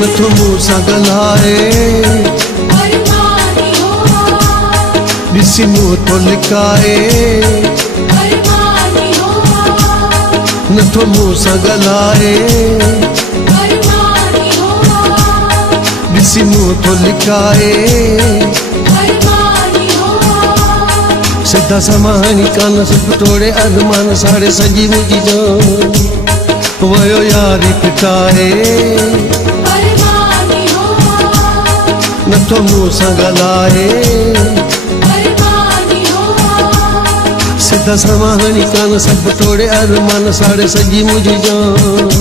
नथो मुंह सां ॻाल्हाए ॾिसी मुंह थो लिकाए नथो मुंह सां ॻाल्हाए ॾिसी मुंह थो लिकाए सिधा समानी कान सिर्फ तोड़े अरमान साड़े सजी मुंहिंजी जान वयो यारी पिटाए नथो मुंह सां ॻाल्हाए सिधा समानी कान सब तोड़े अरमान साड़े सजी मुंहिंजी जान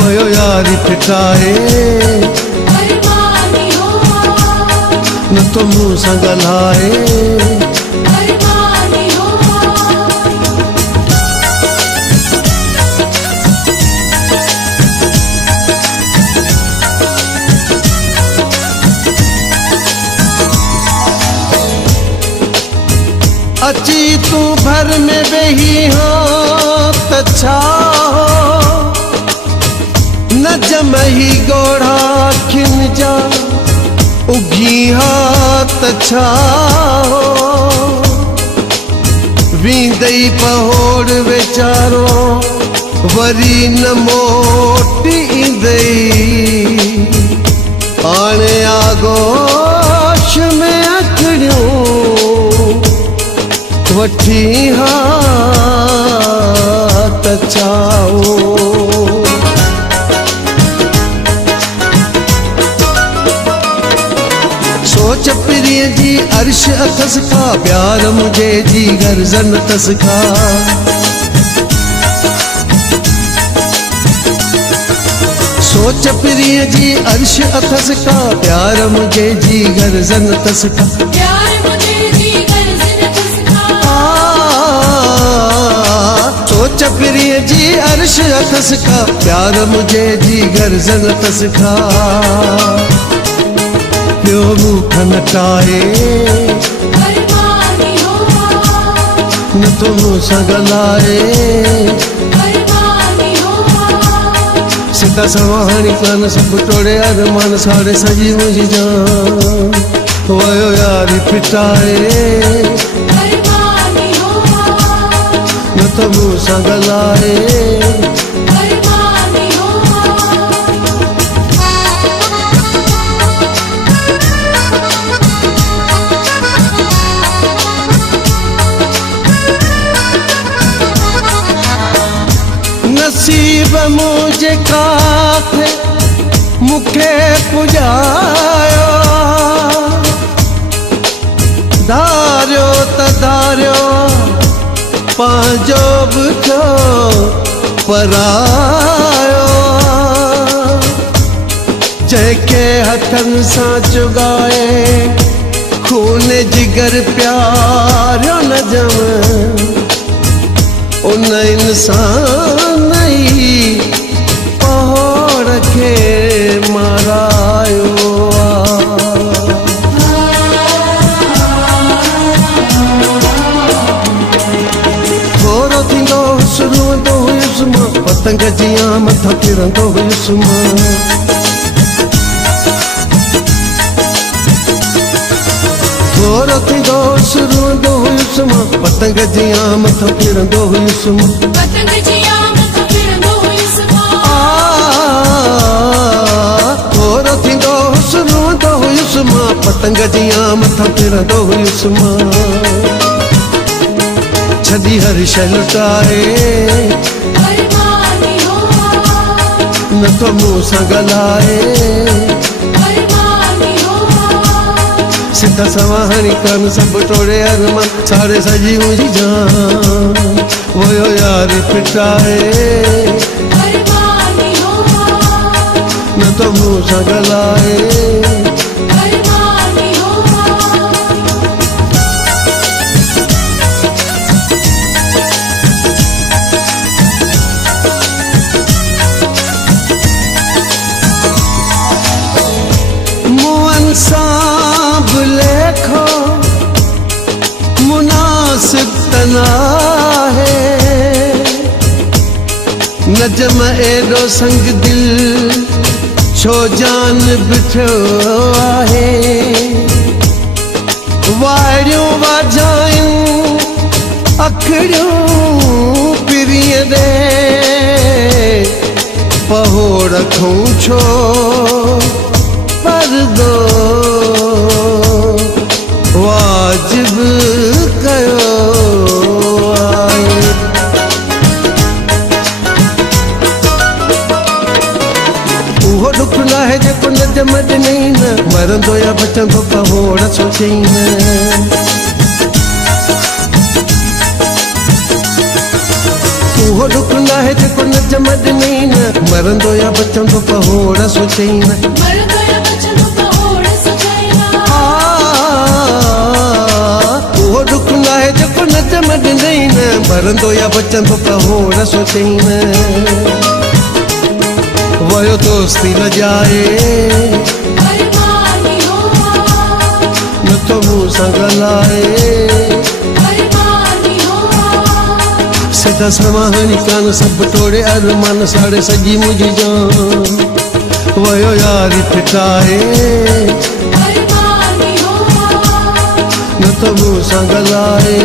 वयो यारी पिटाए नथो मुंह सां ॻाल्हाए अची तू भर में वेही हो त छा हो न जमही गोढ़ा खिन जा उगी हा त छा हो वींदई पहोड़ वेचारो वरी न मोटी ईंदई हाणे आगोश में अखड़ियूं वठी हा त चाओ सोच प्रिय जी अर्श अथस का प्यार मुझे जी गर्जन तस का सोच प्रिय जी अर्श अथस का प्यार मुझे जी गर्जन तस का सोच प्रिय जी अर्श अथस का प्यार मुझे जी गर्जन तस का प्यो मुख नटाए नथो मुंह सां ॻाल्हाए सिधा सवाणी कान सब तोड़े अरमान साड़े सजी मुंहिंजी जान वयो यारी पिटाए नथो मुंह सां ॻाल्हाए नसीब मुझे काथे मुखे पुॼायो धारियो त धारियो पंहिंजो बि थियो परायो जंहिंखे हथनि सां चुगाए खून जिगर प्यारियो न ॼम उन इंसान ई पहोड़ खे मारायो थोरो थींदो रुअंदो हुयुसि मां पतंग जियां मथां किरंदो हुयुसि मां थोरो थींदो रुअंदो हुयुसि मां पतंग जियां मथां किरंदो हुयुसि मां थोरो थींदो रुअंदो हुयुसि मां पतंग जियां मथां किरंदो हुयुसि मां छॾी हर शइ लुटाए नथो मुंह सां ॻाल्हाए सिधा सवाणी कान सब तोड़े अरमान साड़े सजी मुंहिंजी जान वयो यारी पिटाए नथो मुंह सां ॻाल्हाए सांभ लेखो मुनासिब तना है नजम एडो संग दिल छो जान बिठो आहे वारियूं वाजायूं अखड़ियूं पिरीअ दे पहोड़ रखूं छो पर्दो वाजिब कयो आहे। उहो दुख न आहे जेको न जमद नहीं न मरंदो या बचंदो पहोड़ सोचई न। उहो दुख न आहे जेको न जमद नहीं न मरंदो या बचंदो पहोड़ सोचई न। उहो दुख न आहे जेको न जमद नहीं न मरंदो या बचंदो पहोड़ सोचई न। वयो दोस्ती न जाए न तो मुंह सां ॻाल्हाए सिधा समाहणी कान सभु टोड़े अरमान साड़े सॼी मुंहिंजी जान वयो यारी फिटाए न तो मुंह सां ॻाल्हाए